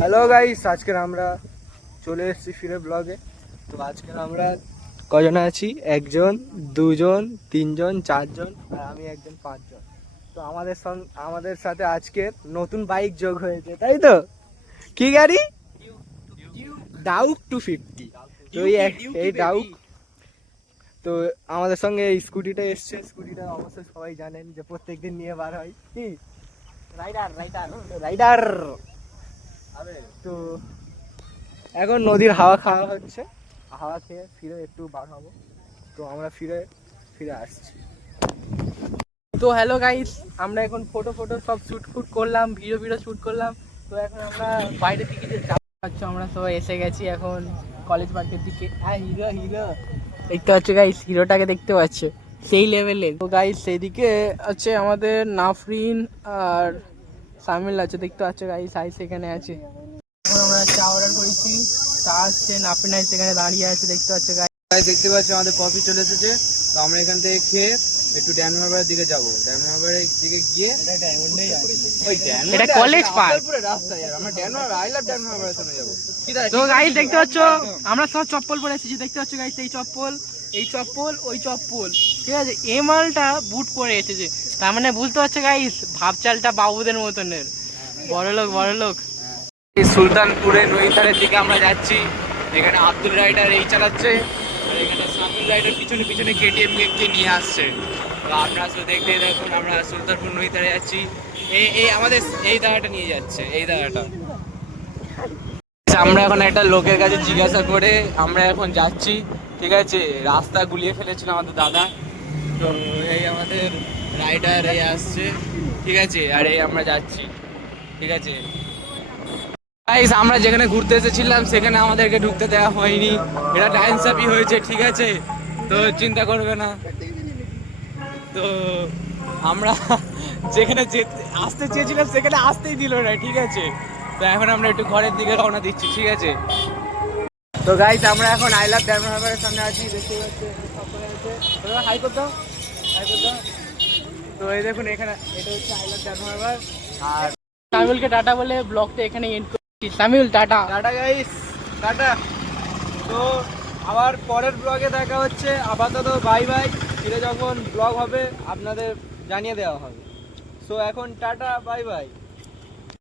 Hello guys, আজকে আমরা চলে এসেছি ফিরে ব্লগে। তো আজকে আমরা কজন আছি? একজন, দুজন, তিনজন, চারজন, আর আমি একজন, পাঁচজন। তো আমাদের সাথে আজকে নতুন বাইক যোগ হয়েছে, তাই তো? কি গাড়ি? ডাউক 250। তো এই ডাউক, তো আমাদের সঙ্গে এই স্কুটিটা এসছে। স্কুটিটা অবশ্যই সবাই জানেন যে প্রত্যেকদিন নিয়ে বার হয়। কি রাইডার রাইডার রাইডার। তো এখন নদীর হাওয়া খাওয়া হচ্ছে, হাওয়া খেয়ে ফিরে একটু বার হবো। তো আমরা ফিরে ফিরে আসছি। তো হ্যালো গাইস, আমরা এখন ফটো সব শুট করলাম, ভিডিও শুট করলাম। তো এখন আমরা বাইরের দিকে যে যাচ্ছি, আমরা সবাই এসে গেছি এখন কলেজ পার্কের দিকে। হ্যাঁ, হিরো দেখতে পাচ্ছ গাইস, হিরোটাকে দেখতে পাচ্ছ, সেই লেভেলের। তো গাইস সেদিকে আছে আমাদের নাফরিন আর সামিল আছে, দেখতে পাচ্ছ গাইস, সেখানে আছে। এখন আমরা চা অর্ডার করেছি, চা আসছে, নাফরিন সেখানে দাঁড়িয়ে আছে, দেখতে পাচ্ছ গাইস। দেখতে পাচ্ছ আমাদের কফি চলে এসেছে। তো আমরা এখান থেকে খেয়ে একটু ড্যাম হারবারের দিকে যাবো। ড্যাম হারবারের দিকে গিয়ে এটা কলেজ পার্ক পুরো রাস্তায়, আমরা Diamond Harbour, I love Diamond হারবারের সামনে যাবো। তো গাইস দেখতে পাচ্ছ আমরা সব চপ্পল পরে এসেছি, দেখতে পাচ্ছ গাইস, এই চপ্পল, ওই চপ্পল, ঠিক আছে। এই মালটা বুট পরে এসেছে, তার মানে বুঝতে পারছো গাইস, ভাবচালটা বাবুদের মতনের, বড় লোক। সুলতানপুরে নৈথারের দিকে আমরা যাচ্ছি। এখানে আব্দুল রাইডার এই চালাচ্ছে, আর এখানে সামিল রাইডার পিছনে কেটিএম কে নিয়ে আসছে। তো আপনারা শুধু দেখতেই দেখুন, আমরা সুলতানপুর নৈথারে যাচ্ছি। এই আমাদের এই দাঁড়াটা নিয়ে যাচ্ছে, এই দাঁড়াটা। আমরা এখন একটা লোকের কাছে জিজ্ঞাসা করে আমরা এখন যাচ্ছি, ঠিক আছে। রাস্তা গুলিয়ে ফেলেছিল আমাদের দাদা। তো এই আমাদের রাইডার এই আসছে, ঠিক আছে, আর এই আমরা যাচ্ছি, ঠিক আছে। গাইস, আমরা যেখানে ঘুরতে এসেছিলাম সেখানে আমাদেরকে ঢুকতে দেওয়া হয়নি, এটা ডাইনসাপি হয়েছে, ঠিক আছে। তো চিন্তা করবে না। তো আমরা যেখানে আসতে চেয়েছিলাম সেখানে আসতেই দিল না, ঠিক আছে। তো এখন আমরা একটু ঘরের দিকে রওনা দিচ্ছি, ঠিক আছে। তো গাইস, আমরা এখন আই লাভ ড্যাম হারবারের সামনে আছি, দেখতে পাচ্ছি হাই করতো। তো এই দেখুন, এখানে এটা হচ্ছে আই লাভ ড্যাম হারবার। আর সামিউলকে টাটা বলে ব্লগটা এখানে এন্ড করছি। Samiul tata guys, tata. তো আবার পরের ব্লগে দেখা হচ্ছে। আপাতত বাই। ফিরে যখন ব্লগ হবে আপনাদের জানিয়ে দেওয়া হবে। সো এখন টাটা, বাই।